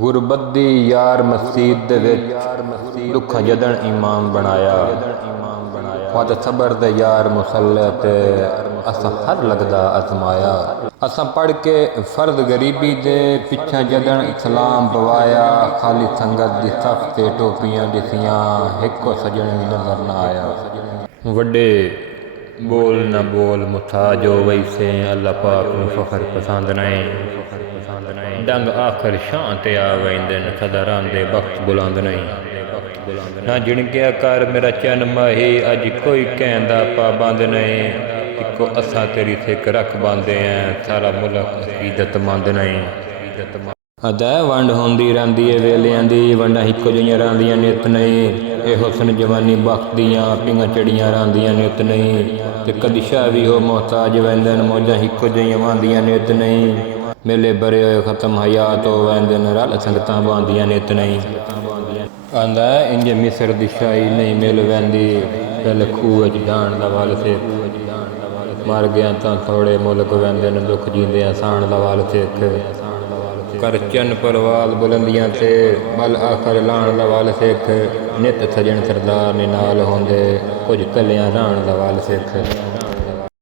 ਗੁਰਬਤ ਦੀ ਯਾਰ ਮਸਜਿਦ ਦੇ ਵਿੱਚ ਦੁੱਖਾਂ ਜਦਣ ਇਮਾਮ ਬਣਾਇਆ। ਵਦ ਸਬਰ ਦੇ ਯਾਰ ਮੁਸੱਲੇ ਤੇ ਅਸਾਂ ਹਰ ਲੱਗਦਾ ਅਜ਼ਮਾਇਆ। ਅਸਾਂ ਪੜ੍ਹ ਕੇ ਫਰਦ ਗਰੀਬੀ ਦੇ ਪਿੱਛੇ ਜਦਣ ਇਸਲਾਮ ਪਵਾਇਆ। ਖਾਲੀ ਸੰਗਤ ਦੀ ਸਫ ਤੇ ਟੋਪੀਆਂ ਦਿਸੀਆਂ, ਇੱਕੋ ਸਜਣ ਵੀ ਨਜ਼ਰ ਨਾ ਆਇਆ। ਵੱਡੇ बोल न बोल मुथाजो वैसे अल्लाह पाक नूं फखर पसंद नहीं। डंग आखिर शां ते आ वेंदे न सदरां दे वक्त बुलंद नहीं। ना जिणकिया कर मेरा चन माही अज कोई कहंदा पाबंद नहीं। इको असां तेरी सिक रख बांदे हैं, सारा मुल्क अकीदतमंद नहीं। अदै वंड होंदी रहिंदी है वेलियां दी, वंडां इक्को जिहियां रहिंदियां नित नहीं। ए हुसन जवानी वक्त दियां पिंगां चढ़ियां रहिंदियां नित नहीं। ते कदी शाह भी हो मोहताज वेंदे न, मौजां इक्को जिहियां वहंदियां नित नहीं। मेले भरे होए खत्म हयात हो वेंदे न, रल संगतां बहंदियां नित नहीं। आंदा इंज मिस्र दी शाही नहीं मिल वेंदी, पहले खूह च डाण दा वल सिख। मर गया तां थोड़े मुल्क वेंदे न, दुख जींदियां साण दा वल सिख। कर चन परवाल बुलंदियां ते बल आखर लाण दा वल सिख। नित सजन सरदार ने नाल होंदे, कुछ कलियां राण दा वल सिख।